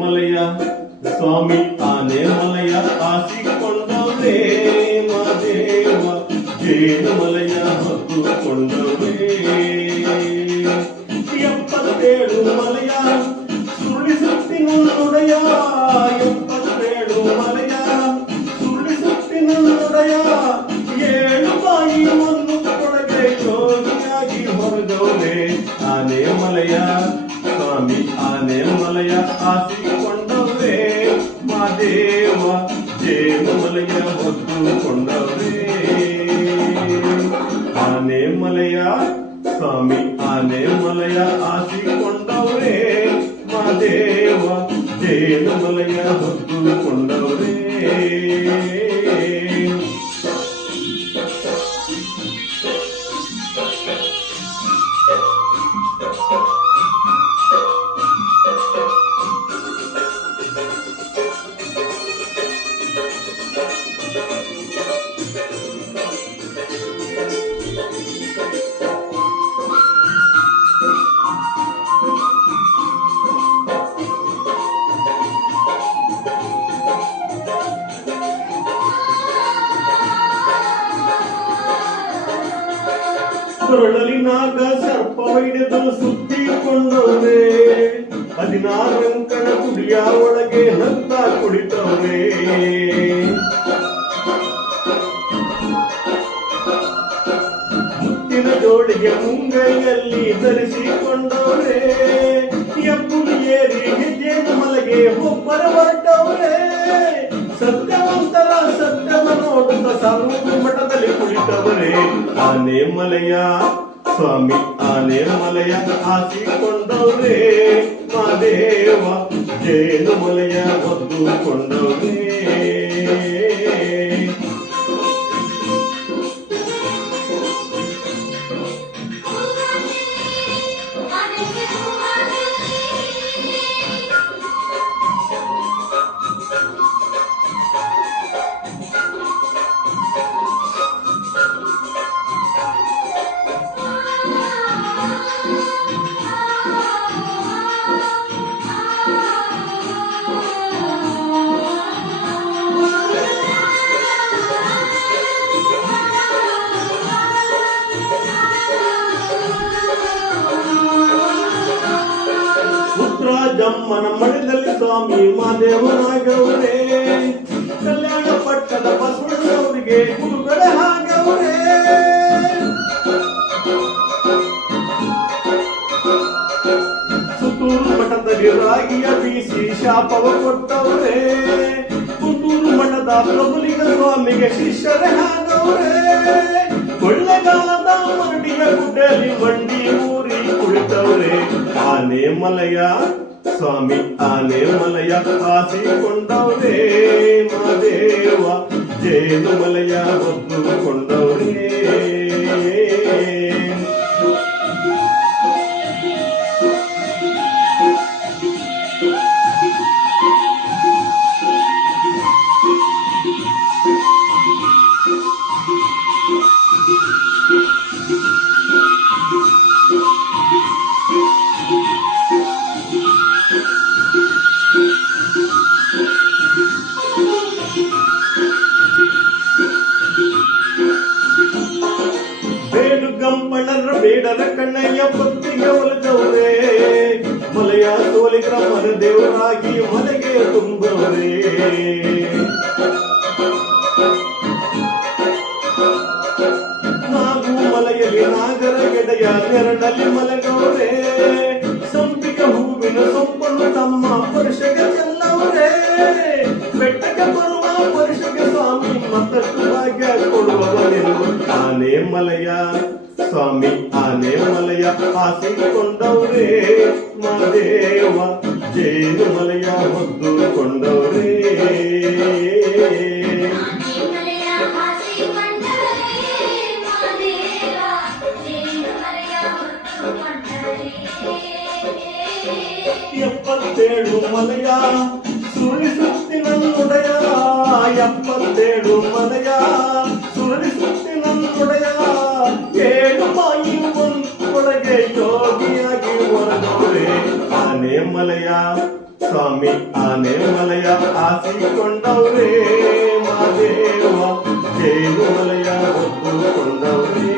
ಮಲಯ ಸ್ವಾಮಿ ಆನೆ ಮಲಯ ಆಸಿಕೊಂಡವರೇ ಮಾದೇವ ಜೇನು ಮಲಯ ಹೊತ್ತುಕೊಂಡವರೇ 77 ಮಲಯ ಸುರುಳಿ ಸುತ್ತಿನುಡೆಯ 77 ಮಲಯ ಸುರುಳಿ ಸುತ್ತಿನುಡೆಯ 7 ಬಾಯಿ ಒಂದು ಕೊಳಗೆ ಯೋಗಿಯಾಗಿ ಹೊರಗವರೇ ಆನೆ ಮಲಯ ಸ್ವಾಮಿ ಆನೆ ಮಲಯ ಆಸಿಕೊಂಡವರೇ ಮಾದೇವ ಜೇನು ಮಲಯ ಹೊತ್ತುಕೊಂಡವರೇ ಆನೆ ಮಲಯ ಸ್ವಾಮಿ ಆನೆ ಮಲಯ ಆಸಿಕೊಂಡವರೇ ಮಾದೇವ ಜೇನು ಮಲಯ ಹೊತ್ತುಕೊಂಡವರೇ ಕೊರಳಲಿನಾಗ ಸರ್ಪ ಹಿಡಿದು ಸುತ್ತಿಕೊಂಡವ್ರೆ 16 ಅಂಕಣ ಗುಡಿಯ ಒಳಗೆ ನತ್ತ ಕುಳಿತವ್ರೆ ಮುತ್ತಿನ ಜೋಳಿಗೆ ಮುಂಗೈಯಲ್ಲಿ ಧರಿಸಿಕೊಂಡವ್ರೆ ಎಪ್ಪುಲಿ ಏರಿ ಹೆಜ್ಜೆನ ಮಲಗೆ ಒಬ್ಬರ ಹೊರಟವ್ರೆ ಸತ್ಯವಂತರ ಸತ್ಯವ ನೋಡುತ್ತ ಸಾಮೂಹಿಕ ಮಠದಲ್ಲಿ ಕುಳಿತವರೇ ಆನೆ ಮಲಯ ಸ್ವಾಮಿ ಆನೆ ಮಲಯ ಆಸಿಕೊಂಡವ್ರೇ ಮಾದೇವ ಜೇನು ಮಲಯ ಹೊತ್ತುಕೊಂಡವ್ರೇ ಜಮ್ಮನ ಮಠದಲ್ಲಿ ಸ್ವಾಮಿ ಮಾದೇವನಾಗವರೇ ಕಲ್ಯಾಣ ಪಟ್ಟದ ಬಸವಣ್ಣನವರಿಗೆ ಗುರುಗಳ ಹಾಗವರೇ ಸುತ್ತೂರು ಮಠದಲ್ಲಿ ರಾಗಿಯ ಬೀಸಿ ಶಾಪವ ಕೊಟ್ಟವರೇ ಪುತ್ತೂರು ಮಠದ ಪ್ರಭುಲಿಂಗ ಸ್ವಾಮಿಗೆ ಶಿಷ್ಯರೇ ಹಾಗವರೇ ಕೊಳ್ಳೆಗಾಲದ ಮರಡಿಯ ಗುಡ್ಡಲ್ಲಿ ಮಂಡಿ ಊರಿ ಕುಳಿತವರೇ ಆನೆ ಮಲಯ ಸ್ವಾಮಿ ಆನೆ ಮಲಯ ಆಸಿಕೊಂಡವರೇ ಮಾದೇವ ಜೇನು ಮಲಯ ಹೊತ್ತುಕೊಂಡವರೇ ಗಂಪಣರ ಬೇಡರ ಕಣ್ಣಯ್ಯ ಭಕ್ತಿಗೆ ಒಲಿದವರೇ ಮಲಯ ಸೋಲಿಗರ ಮನ ದೇವರಾಗಿ ಮನೆಗೆ ತುಂಬವರೇ ನಾಗು ಮಲಯಲ್ಲಿ ನಾಗರ ಗೆಡೆಯ ನೆರಳಲ್ಲಿ ಮಲಗವರೇ ಸಂಪಿಗ ಹೂವಿನ ಸೊಂಪನ್ನು ತಮ್ಮ ಪರುಷಗೆ ಚೆಲ್ಲವರೇ ಬೆಟ್ಟಕ್ಕೆ ಬರುವ ಪರುಷಗೆ ಸ್ವಾಮಿ ಮತ್ತಷ್ಟು ಭಾಗ್ಯ ಕೊಡುವವರೆಂದು ಆನೆ ಮಲಯ ಸ್ವಾಮಿ ಆನೆ ಮಲಯ ಆಸಿಕೊಂಡವರೇ ಮಾದೇವ ಜೇನು ಮಲಯ ಹೊತ್ತುಕೊಂಡವರೇ ಎಪ್ಪತ್ತೇಳು ಮಲಯ ಸುರುಳಿ ಸುತ್ತಿನೊಡೆಯ 77 ಮಲಯ ಸುರುಳಿ ಸುತ್ತಿನೊಡೆಯ 7 ಬಾಯಿ ಒಂದು ಕೊಳಗೆ ಯೋಗಿಯಾಗಿ ಹೊರಗವರೇ ಆನೆ ಮಲಯ ಸ್ವಾಮಿ ಆನೆ ಮಲಯ ಆಸಿಕೊಂಡವ್ರೆ ಮಾದೇವ ಜೇನು ಮಲಯ ಹೊತ್ತುಕೊಂಡವ್ರೆ